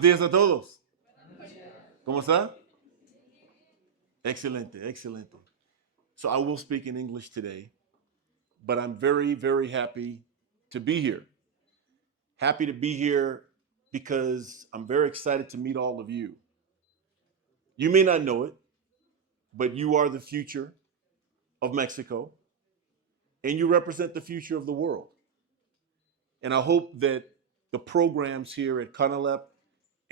Buenos días a todos. ¿Cómo está? Excelente, excelente. So I will speak in English today, but I'm very, very happy to be here. Happy to be here because I'm very excited to meet all of you. You may not know it, but you are the future of Mexico, and you represent the future of the world. And I hope that the programs here at CONALEP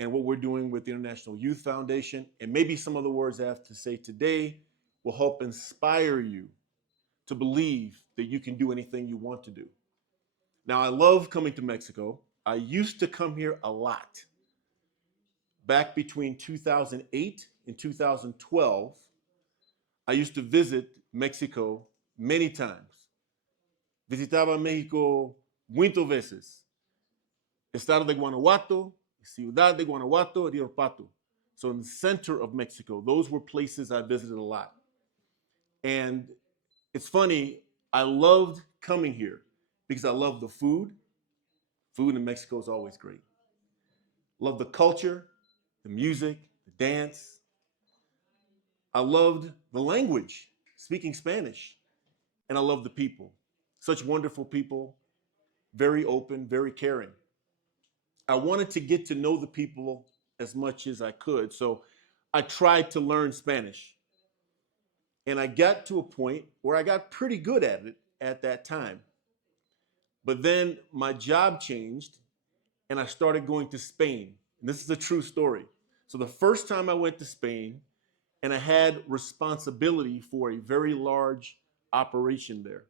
and what we're doing with the International Youth Foundation, and maybe some of the words I have to say today, will help inspire you to believe that you can do anything you want to do. Now, I love coming to Mexico. I used to come here a lot. Back between 2008 and 2012, I used to visit Mexico many times. Visitaba México muchas veces. Estado de Guanajuato, Ciudad de Guanajuato, Rio Pato. So in the center of Mexico, those were places I visited a lot. And it's funny, I loved coming here because I love the food. Food in Mexico is always great. Love the culture, the music, the dance. I loved the language, speaking Spanish. And I love the people. Such wonderful people, very open, very caring. I wanted to get to know the people as much as I could. So I tried to learn Spanish. And I got to a point where I got pretty good at it at that time. But then my job changed and I started going to Spain. And this is a true story. So the first time I went to Spain, and I had responsibility for a very large operation there.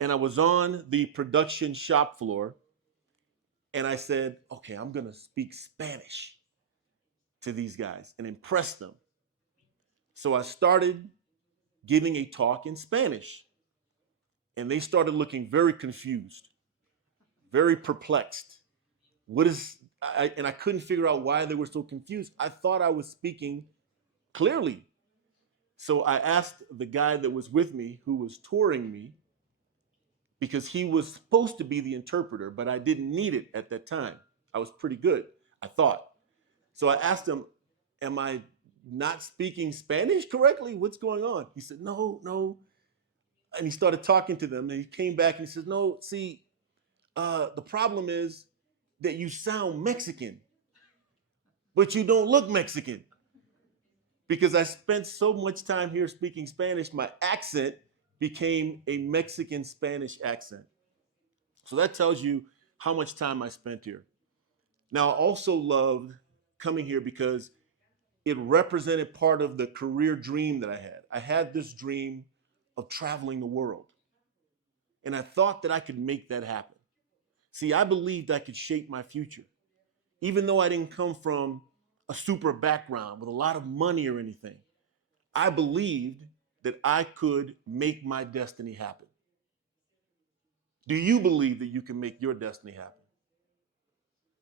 And I was on the production shop floor, and I said, okay, I'm gonna speak Spanish to these guys and impress them. So I started giving a talk in Spanish, and they started looking very confused, very perplexed. And I couldn't figure out why they were so confused. I thought I was speaking clearly. So I asked the guy that was with me, who was touring me, because he was supposed to be the interpreter, but I didn't need it at that time. I was pretty good, I thought. So I asked him, am I not speaking Spanish correctly? What's going on? He said, no. And he started talking to them, and he came back and he says, no, see, the problem is that you sound Mexican, but you don't look Mexican. Because I spent so much time here speaking Spanish, my accent became a Mexican Spanish accent. So that tells you how much time I spent here. Now, I also loved coming here because it represented part of the career dream that I had. I had this dream of traveling the world. And I thought that I could make that happen. See, I believed I could shape my future. Even though I didn't come from a super background with a lot of money or anything, I believed that I could make my destiny happen. Do you believe that you can make your destiny happen?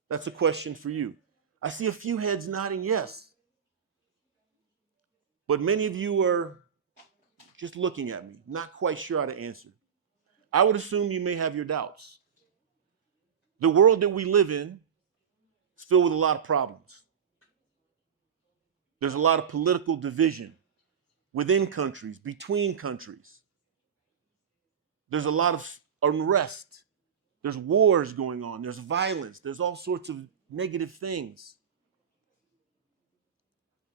That's a question for you. I see a few heads nodding yes, but many of you are just looking at me, not quite sure how to answer. I would assume you may have your doubts. The world that we live in is filled with a lot of problems. There's a lot of political division within countries, between countries. There's a lot of unrest. There's wars going on. There's violence. There's all sorts of negative things.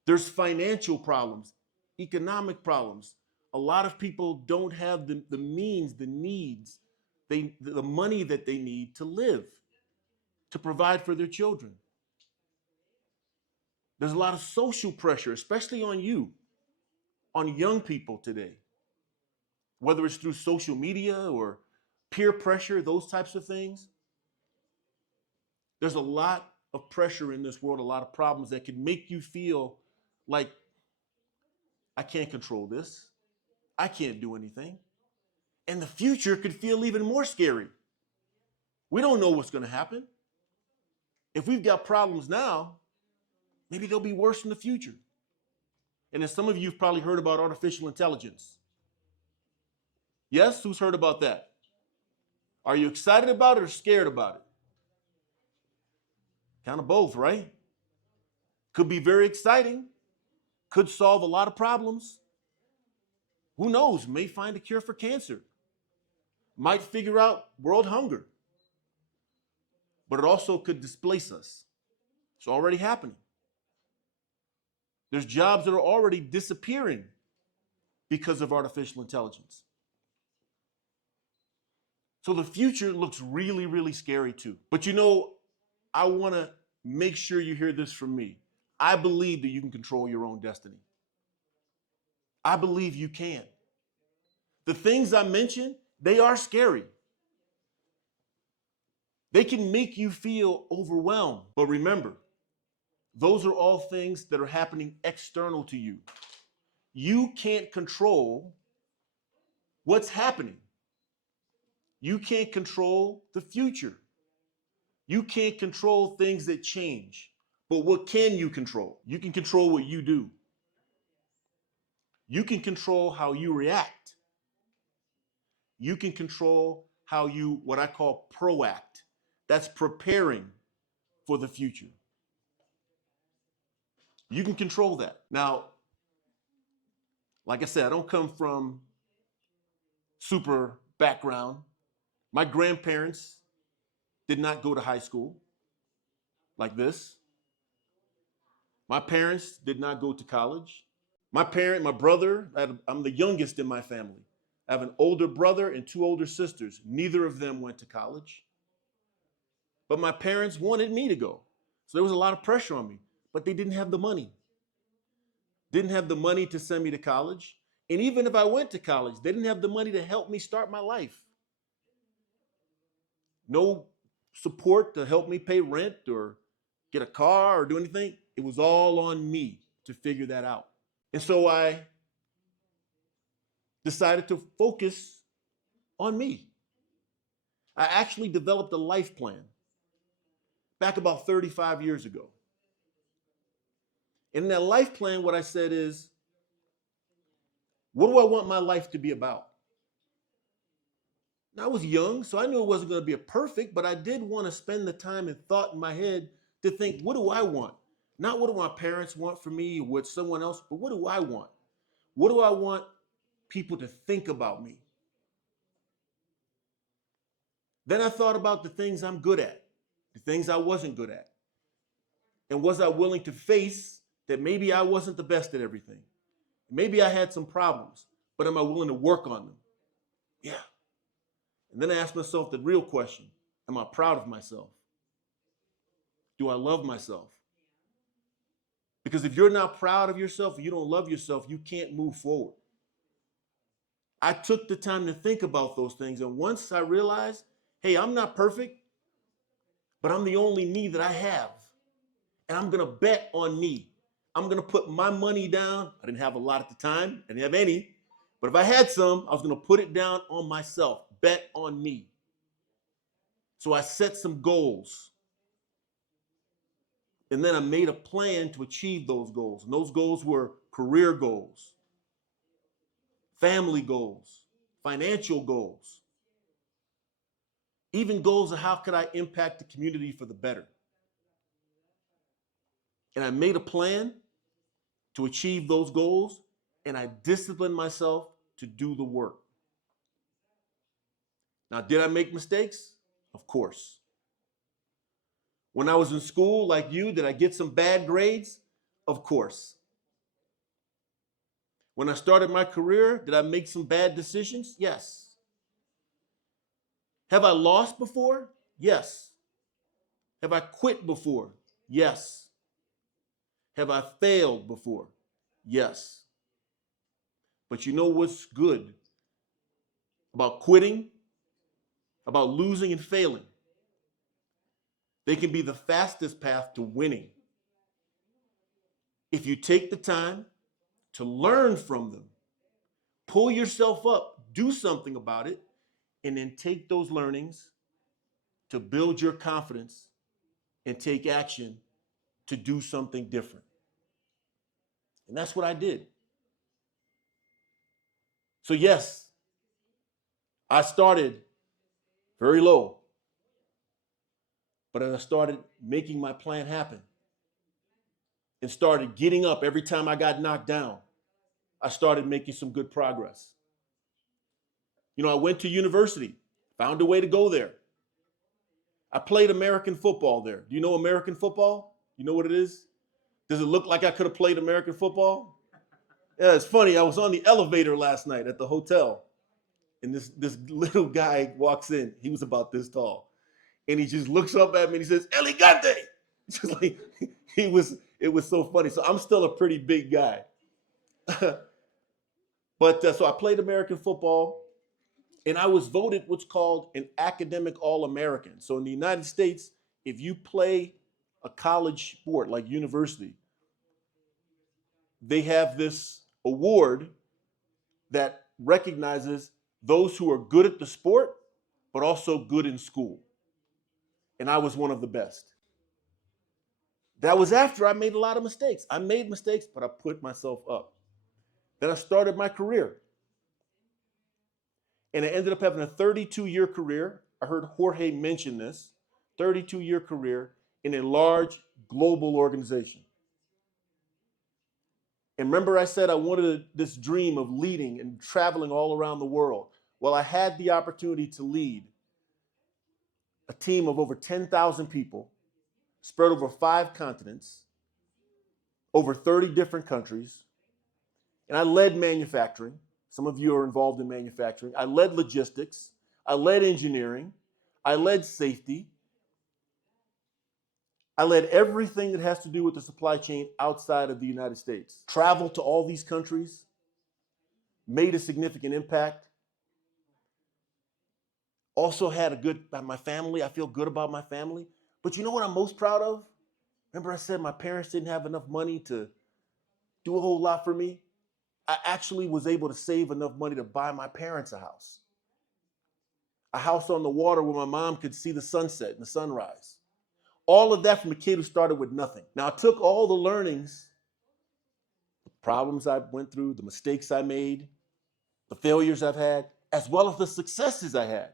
There's financial problems, economic problems. A lot of people don't have the means, the needs, the money that they need to live, to provide for their children. There's a lot of social pressure, especially on you, on young people today, whether it's through social media or peer pressure, those types of things. There's a lot of pressure in this world, a lot of problems that can make you feel like, I can't control this. I can't do anything. And the future could feel even more scary. We don't know what's going to happen. If we've got problems now, maybe they'll be worse in the future. And as some of you have probably heard about artificial intelligence. Yes, who's heard about that? Are you excited about it or scared about it? Kind of both, right? Could be very exciting, could solve a lot of problems. Who knows? May find a cure for cancer, might figure out world hunger, but it also could displace us. It's already happening. There's jobs that are already disappearing because of artificial intelligence. So the future looks really, really scary too. But you know, I want to make sure you hear this from me. I believe that you can control your own destiny. I believe you can. The things I mentioned, they are scary. They can make you feel overwhelmed. But remember, those are all things that are happening external to you. You can't control what's happening. You can't control the future. You can't control things that change. But what can you control? You can control what you do. You can control how you react. You can control how you, what I call proact. That's preparing for the future. You can control that. Now, like I said, I don't come from super background. My grandparents did not go to high school like this. My parents did not go to college. My brother, I'm the youngest in my family. I have an older brother and two older sisters. Neither of them went to college. But my parents wanted me to go. So there was a lot of pressure on me, but they didn't have the money. Didn't have the money to send me to college. And even if I went to college, they didn't have the money to help me start my life. No support to help me pay rent or get a car or do anything. It was all on me to figure that out. And so I decided to focus on me. I actually developed a life plan back about 35 years ago. And in that life plan, what I said is, what do I want my life to be about? Now, I was young, so I knew it wasn't going to be a perfect, but I did want to spend the time and thought in my head to think, what do I want? Not what do my parents want for me or what someone else, but what do I want? What do I want people to think about me? Then I thought about the things I'm good at, the things I wasn't good at. And was I willing to face that maybe I wasn't the best at everything? Maybe I had some problems, but am I willing to work on them? Yeah. And then I asked myself the real question, am I proud of myself? Do I love myself? Because if you're not proud of yourself, if you don't love yourself, you can't move forward. I took the time to think about those things. And once I realized, hey, I'm not perfect, but I'm the only me that I have. And I'm going to bet on me. I'm going to put my money down. I didn't have a lot at the time. I didn't have any. But if I had some, I was going to put it down on myself. Bet on me. So I set some goals. And then I made a plan to achieve those goals. And those goals were career goals, family goals, financial goals, even goals of how could I impact the community for the better. And I made a plan to achieve those goals, and I disciplined myself to do the work. Now, did I make mistakes? Of course. When I was in school, like you, did I get some bad grades? Of course. When I started my career, did I make some bad decisions? Yes. Have I lost before? Yes. Have I quit before? Yes. Have I failed before? Yes. But you know what's good about quitting, about losing and failing? They can be the fastest path to winning. If you take the time to learn from them, pull yourself up, do something about it, and then take those learnings to build your confidence and take action to do something different. And that's what I did. So yes, I started very low, but as I started making my plan happen, and started getting up every time I got knocked down, I started making some good progress. You know, I went to university, found a way to go there. I played American football there. Do you know American football? You know what it is? Does it look like I could have played American football? Yeah, it's funny. I was on the elevator last night at the hotel, and this little guy walks in. He was about this tall, and he just looks up at me and he says, "Elegante." Just like it was so funny. So I'm still a pretty big guy, but so I played American football, and I was voted what's called an academic All-American. So in the United States, if you play a college sport like university, they have this award that recognizes those who are good at the sport, but also good in school. And I was one of the best. That was after I made a lot of mistakes. I made mistakes, but I put myself up. Then I started my career. And I ended up having a 32-year career. I heard Jorge mention this, 32-year career in a large global organization. And remember I said I wanted this dream of leading and traveling all around the world. Well, I had the opportunity to lead a team of over 10,000 people spread over 5 continents, over 30 different countries. And I led manufacturing. Some of you are involved in manufacturing. I led logistics. I led engineering. I led safety. I led everything that has to do with the supply chain outside of the United States. Traveled to all these countries, made a significant impact. Also had my family. I feel good about my family. But you know what I'm most proud of? Remember I said my parents didn't have enough money to do a whole lot for me? I actually was able to save enough money to buy my parents a house. A house on the water where my mom could see the sunset and the sunrise. All of that from a kid who started with nothing. Now I took all the learnings, the problems I went through, the mistakes I made, the failures I've had, as well as the successes I had.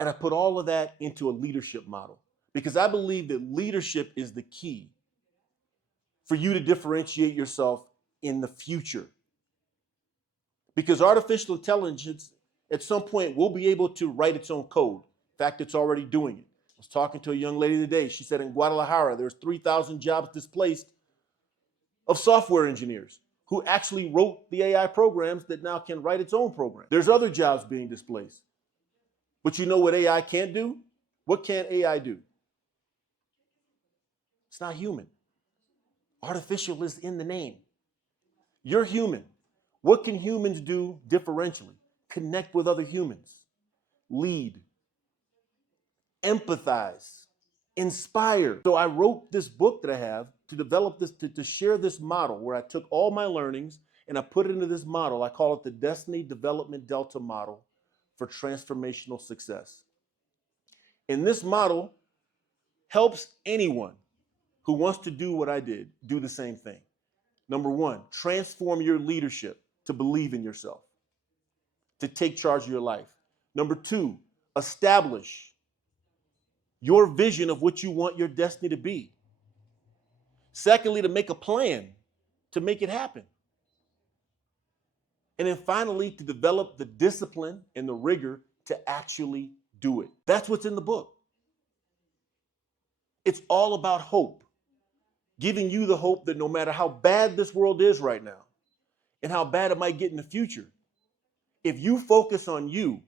And I put all of that into a leadership model because I believe that leadership is the key for you to differentiate yourself in the future. Because artificial intelligence, at some point, will be able to write its own code. In fact, it's already doing it. I was talking to a young lady today. She said in Guadalajara, there's 3,000 jobs displaced of software engineers who actually wrote the AI programs that now can write its own program. There's other jobs being displaced. But you know what AI can't do? What can AI do? It's not human. Artificial is in the name. You're human. What can humans do differentially? Connect with other humans, lead, empathize, inspire. So I wrote this book that I have to develop this, to share this model where I took all my learnings and I put it into this model. I call it the Destiny Development Delta Model for Transformational Success. And this model helps anyone who wants to do what I did do the same thing. Number one, transform your leadership to believe in yourself, to take charge of your life. Number two, establish your vision of what you want your destiny to be. Secondly, to make a plan to make it happen. And then finally, to develop the discipline and the rigor to actually do it. That's what's in the book. It's all about hope, giving you the hope that no matter how bad this world is right now and how bad it might get in the future, if you focus on you,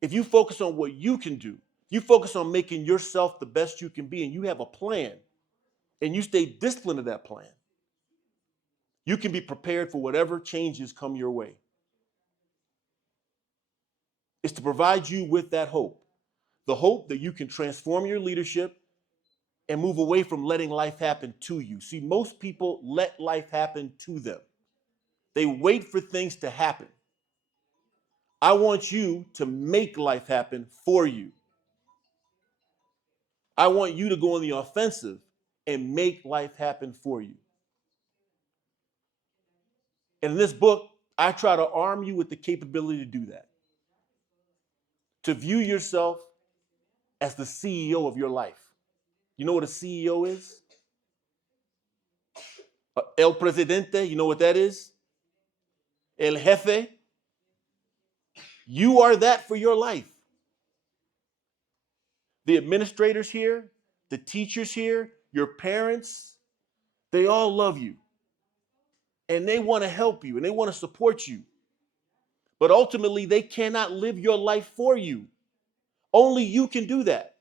if you focus on what you can do, you focus on making yourself the best you can be, and you have a plan, and you stay disciplined to that plan, you can be prepared for whatever changes come your way. It's to provide you with that hope, the hope that you can transform your leadership and move away from letting life happen to you. See, most people let life happen to them. They wait for things to happen. I want you to make life happen for you. I want you to go on the offensive and make life happen for you. And in this book, I try to arm you with the capability to do that. To view yourself as the CEO of your life. You know what a CEO is? El Presidente, you know what that is? El Jefe. You are that for your life. The administrators here, the teachers here, your parents, they all love you. And they want to help you and they want to support you. But ultimately, they cannot live your life for you. Only you can do that.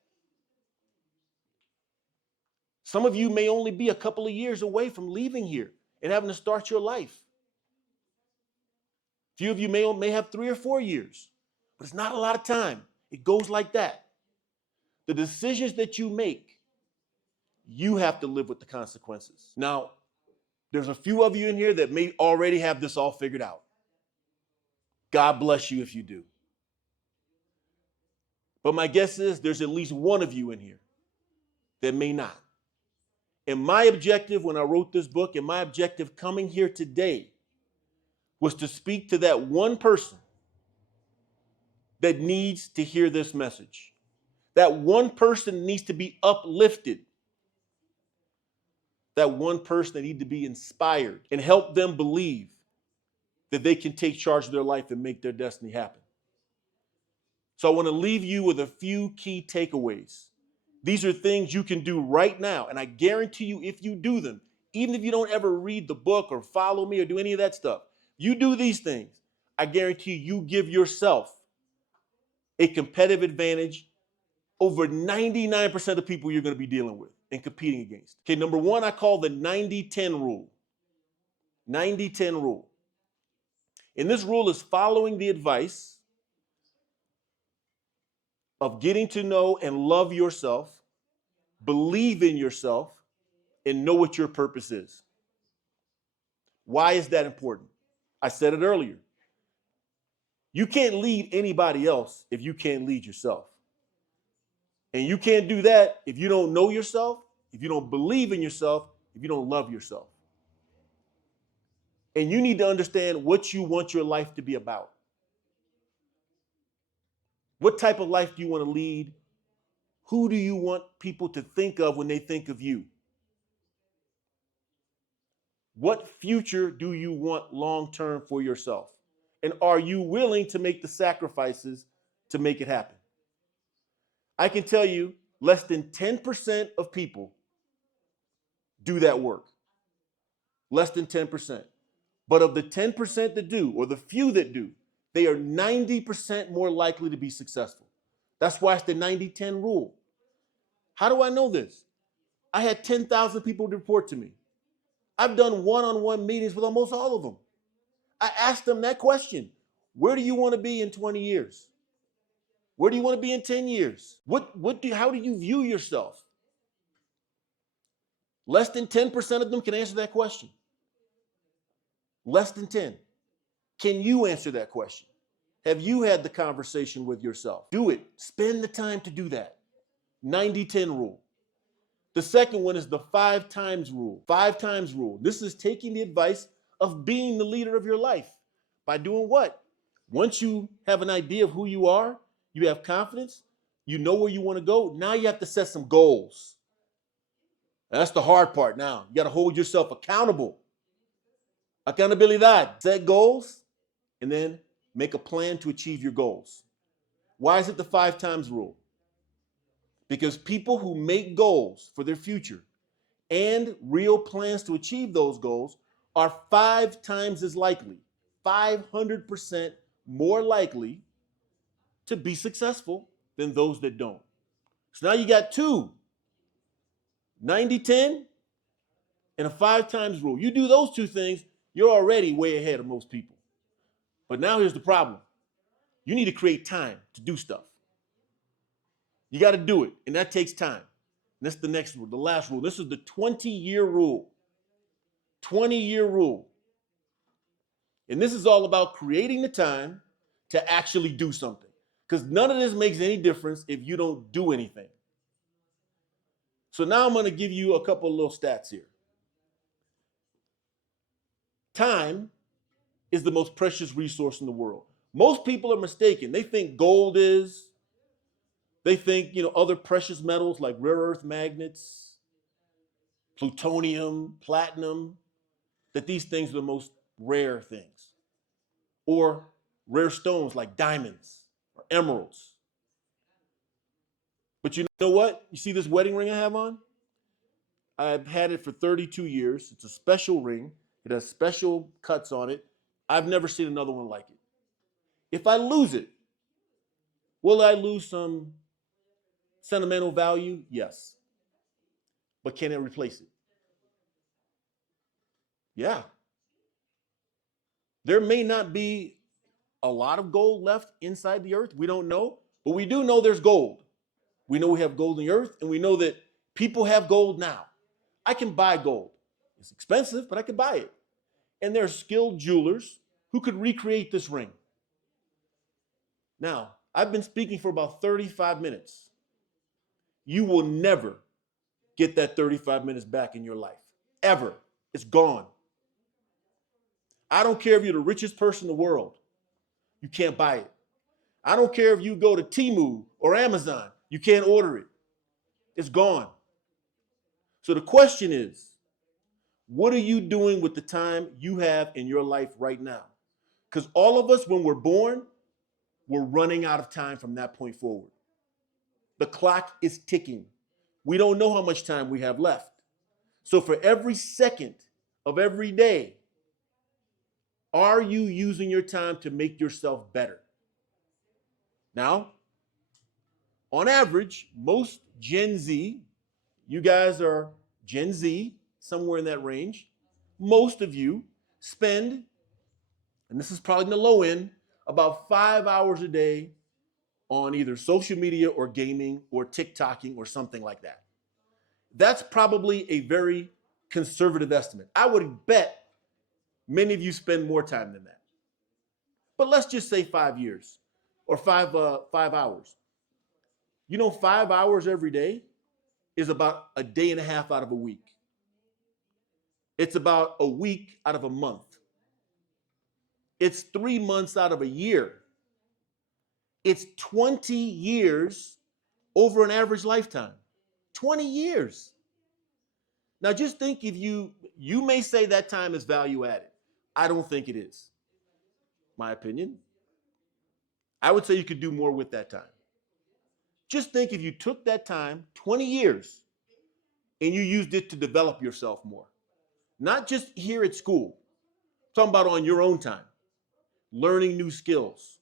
Some of you may only be a couple of years away from leaving here and having to start your life. A few of you may have 3 or 4 years, but it's not a lot of time. It goes like that. The decisions that you make, you have to live with the consequences. Now, there's a few of you in here that may already have this all figured out. God bless you if you do. But my guess is there's at least one of you in here that may not. And my objective when I wrote this book and my objective coming here today was to speak to that one person that needs to hear this message. That one person needs to be uplifted. That one person that needs to be inspired and help them believe that they can take charge of their life and make their destiny happen. So I want to leave you with a few key takeaways. These are things you can do right now. And I guarantee you, if you do them, even if you don't ever read the book or follow me or do any of that stuff, you do these things, I guarantee you give yourself a competitive advantage over 99% of the people you're going to be dealing with and competing against. Okay, number one, I call the 90-10 rule. 90-10 rule. And this rule is following the advice of getting to know and love yourself, believe in yourself, and know what your purpose is. Why is that important? I said it earlier. You can't lead anybody else if you can't lead yourself. And you can't do that if you don't know yourself, if you don't believe in yourself, if you don't love yourself. And you need to understand what you want your life to be about. What type of life do you want to lead? Who do you want people to think of when they think of you? What future do you want long-term for yourself? And are you willing to make the sacrifices to make it happen? I can tell you less than 10% of people do that work. Less than 10%. But of the 10% that do, or the few that do, they are 90% more likely to be successful. That's why it's the 90-10 rule. How do I know this? I had 10,000 people report to me. I've done one-on-one meetings with almost all of them. I asked them that question. Where do you want to be in 20 years? Where do you want to be in 10 years? How do you view yourself? Less than 10% of them can answer that question. Less than 10. Can you answer that question? Have you had the conversation with yourself? Do it. Spend the time to do that. 90-10 rule. The second one is the 5 times rule. 5 times rule. This is taking the advice of being the leader of your life. By doing what? Once you have an idea of who you are, you have confidence, you know where you want to go, now you have to set some goals. That's the hard part now. You got to hold yourself accountable. Accountabilidad. Set goals and then make a plan to achieve your goals. Why is it the 5 times rule? Because people who make goals for their future and real plans to achieve those goals are 5 times as likely, 500% more likely to be successful than those that don't. So now you got 2, 90-10 and a 5 times rule. You do those 2 things, you're already way ahead of most people. But now here's the problem. You need to create time to do stuff. You got to do it, and that takes time. And that's the next rule, the last rule. This is the 20-year rule. 20-year rule. And this is all about creating the time to actually do something. Because none of this makes any difference if you don't do anything. So now I'm going to give you a couple of little stats here. Time is the most precious resource in the world. Most people are mistaken. They think gold is. They think, other precious metals like rare earth magnets, plutonium, platinum. that these things are the most rare things, or rare stones like diamonds or emeralds. But you know what? You see this wedding ring I have on? I've had it for 32 years. It's a special ring. It has special cuts on it. I've never seen another one like it. If I lose it, will I lose some sentimental value? Yes. But can I replace it? Yeah. There may not be a lot of gold left inside the earth. We don't know. But we do know there's gold. We know we have gold in the earth, and we know that people have gold now. I can buy gold. It's expensive, but I could buy it. And there are skilled jewelers who could recreate this ring. Now, I've been speaking for about 35 minutes. You will never get that 35 minutes back in your life, ever. It's gone. I don't care if you're the richest person in the world, you can't buy it. I don't care if you go to Temu or Amazon, you can't order it. It's gone. So the question is, what are you doing with the time you have in your life right now? Because all of us, when we're born, we're running out of time from that point forward. The clock is ticking. We don't know how much time we have left. So for every second of every day, are you using your time to make yourself better? Now, on average, most Gen Z, you guys are Gen Z, somewhere in that range, most of you spend, and this is probably in the low end, about 5 hours a day on either social media or gaming or TikToking or something like that. That's probably a very conservative estimate. I would bet many of you spend more time than that. But let's just say 5 years or 5 hours. You know, 5 hours every day is about a day and a half out of a week. It's about a week out of a month. It's 3 months out of a year. It's 20 years over an average lifetime. 20 years. Now just think, if you may say that time is value added. I don't think it is. My opinion. I would say you could do more with that time. Just think if you took that time, 20 years, and you used it to develop yourself more. Not just here at school. I'm talking about on your own time. Learning new skills.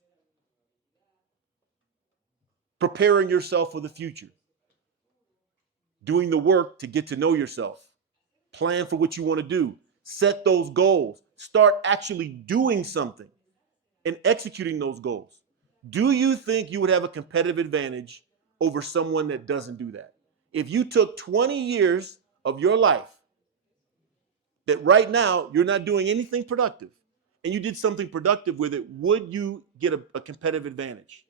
Preparing yourself for the future. Doing the work to get to know yourself. Plan for what you want to do. Set those goals. Start actually doing something and executing those goals. Do you think you would have a competitive advantage over someone that doesn't do that? If you took 20 years of your life that right now you're not doing anything productive, and you did something productive with it, would you get a competitive advantage?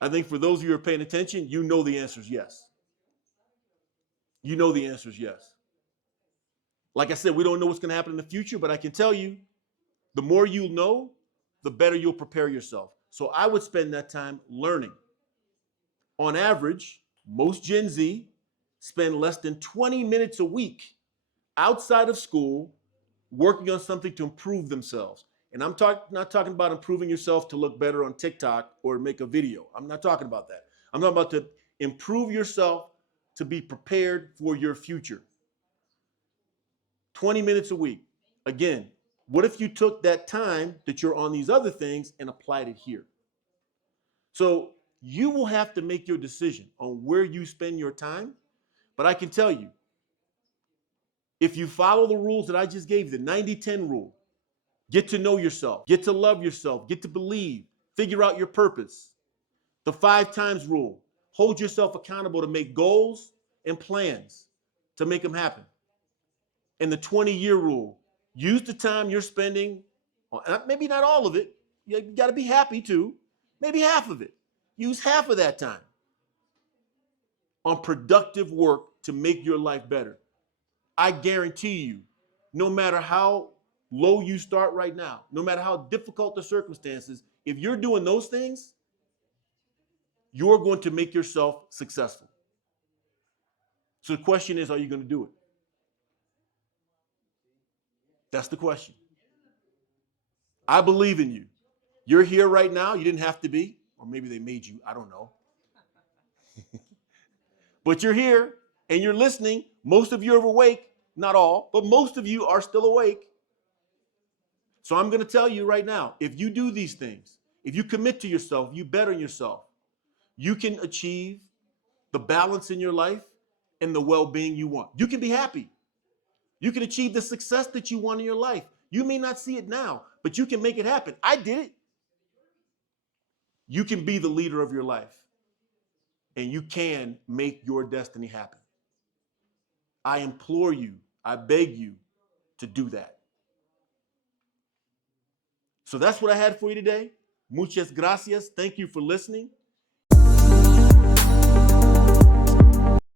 I think for those of you who are paying attention, you know the answer is yes. You know the answer is yes. Like I said, we don't know what's going to happen in the future, but I can tell you, the more you know, the better you'll prepare yourself. So I would spend that time learning. On average, most Gen Z spend less than 20 minutes a week outside of school working on something to improve themselves. And I'm not talking about improving yourself to look better on TikTok or make a video. I'm not talking about that. I'm talking about to improve yourself to be prepared for your future. 20 minutes a week. Again, what if you took that time that you're on these other things and applied it here? So you will have to make your decision on where you spend your time. But I can tell you, if you follow the rules that I just gave you, the 90-10 rule, get to know yourself, get to love yourself, get to believe, figure out your purpose. The 5 times rule, hold yourself accountable to make goals and plans to make them happen. And the 20-year rule, use the time you're spending, maybe not all of it, you got to be happy too, maybe half of it. Use half of that time on productive work to make your life better. I guarantee you, no matter how low you start right now, no matter how difficult the circumstances, if you're doing those things, you're going to make yourself successful. So the question is, are you going to do it? That's the question. I believe in you. You're here right now. You didn't have to be, or maybe they made you. I don't know. But you're here and you're listening. Most of you are awake. Not all, but most of you are still awake. So I'm going to tell you right now, if you do these things, if you commit to yourself, you better yourself, you can achieve the balance in your life and the well-being you want. You can be happy. You can achieve the success that you want in your life. You may not see it now, but you can make it happen. I did it. You can be the leader of your life, and you can make your destiny happen. I implore you, I beg you to do that. So that's what I had for you today. Muchas gracias. Thank you for listening.